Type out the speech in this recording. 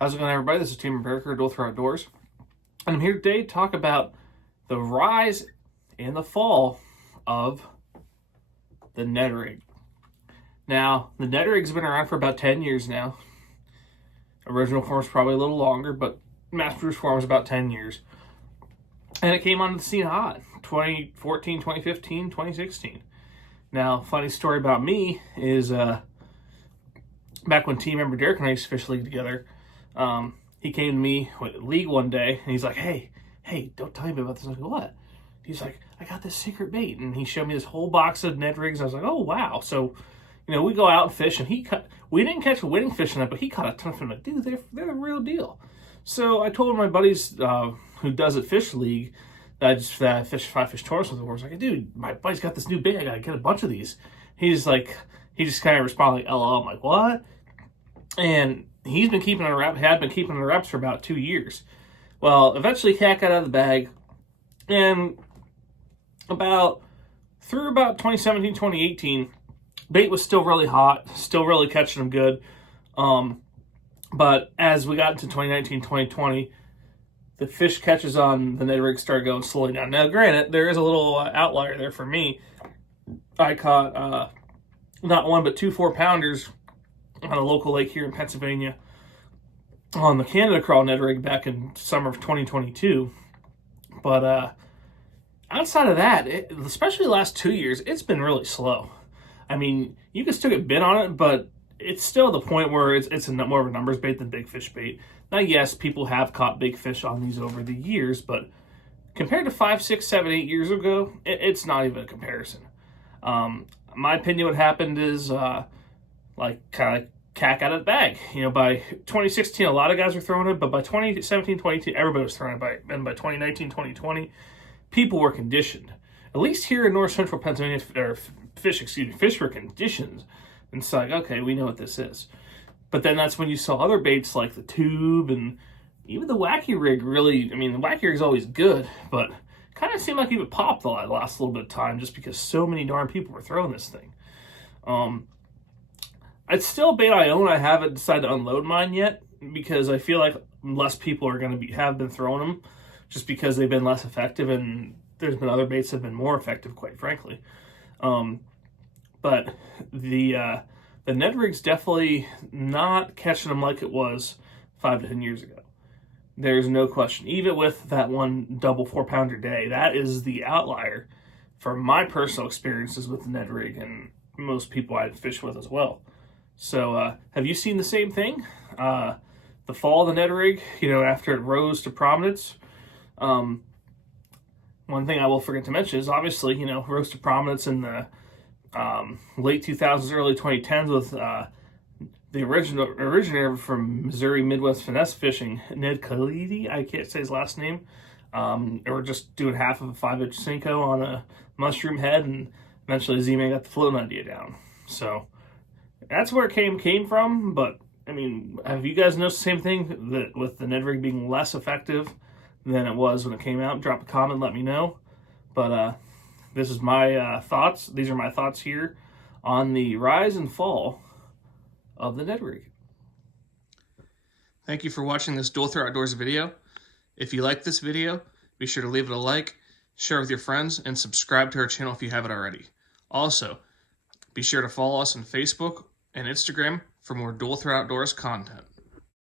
How's it going, everybody? This is Tim Berker, Dual Throw Outdoors, and I'm here today to talk about the rise and the fall of the Ned Rig. Now, the Ned Rig's been around for about 10 years now. Original form is probably a little longer, but mass-produced form is about 10 years. And it came onto the scene hot, 2014, 2015, 2016. Now, funny story about me is back when team member Derek and I used to fish league together, he came to me with league one day, and he's like, hey, don't tell me about this. I was like, what? He's like, I got this secret bait, and he showed me this whole box of Ned Rigs. I was like, oh, wow. So, we go out and fish, and we didn't catch a winning fish in that, but he caught a ton of them. Like, dude, they're the real deal. So I told my buddies who does it fish league that I just fish 5-fish tournaments with. I was like, dude, my buddy's got this new bait. I got to get a bunch of these. He just kind of responded like, LOL. I'm like, what? And he's been keeping it had been keeping it wraps for about 2 years. Well, eventually cat got out of the bag, and through about 2017, 2018, bait was still really hot, still really catching them good. But as we got into 2019, 2020, the fish catches on the Ned Rig started going slowly down. Now, granted, there is a little outlier there for me. I caught not one but 2 4-pounders on a local lake here in Pennsylvania on the Canada Crawl Ned Rig back in summer of 2022. But outside of that, especially the last 2 years, it's been really slow. I mean, you can still get bit on it, but it's still the point where it's more of a numbers bait than big fish bait. Now, yes, people have caught big fish on these over the years, but compared to 5, 6, 7, 8 years ago, it's not even a comparison. My opinion, what happened is kind of cack out of the bag. By 2016, a lot of guys were throwing it, but by 2017, 2018, everybody was throwing it. And by 2019, 2020, people were conditioned. At least here in north central Pennsylvania, fish were conditioned. And it's like, okay, we know what this is. But then that's when you saw other baits like the tube and even the wacky rig really, the wacky rig is always good, but kind of seemed like it would pop the last little bit of time just because so many darn people were throwing this thing. It's still a bait I own. I haven't decided to unload mine yet because I feel like less people are going to have been throwing them just because they've been less effective, and there's been other baits that have been more effective, quite frankly. But the Ned Rig's definitely not catching them like it was 5 to 10 years ago. There's no question. Even with that one double 4-pounder day, that is the outlier for my personal experiences with the Ned Rig and most people I fish with as well. So have you seen the same thing? The fall of the Ned Rig, after it rose to prominence. One thing I will forget to mention is obviously, rose to prominence in the late 2000s, early 2010s with the originator from Missouri Midwest finesse fishing, Ned Rig. I can't say his last name. They were just doing half of a 5-inch Senko on a mushroom head, and eventually Z-Man got the floating idea down. So that's where it came from. But have you guys noticed the same thing, that with the Ned Rig being less effective than it was when it came out? Drop a comment, let me know. But this is my thoughts. These are my thoughts here on the rise and fall of the Ned Rig. Thank you for watching this Dual Throw Outdoors video. If you like this video, be sure to leave it a like, share with your friends, and subscribe to our channel if you haven't already. Also, be sure to follow us on Facebook and Instagram for more Dual Throw Outdoors content.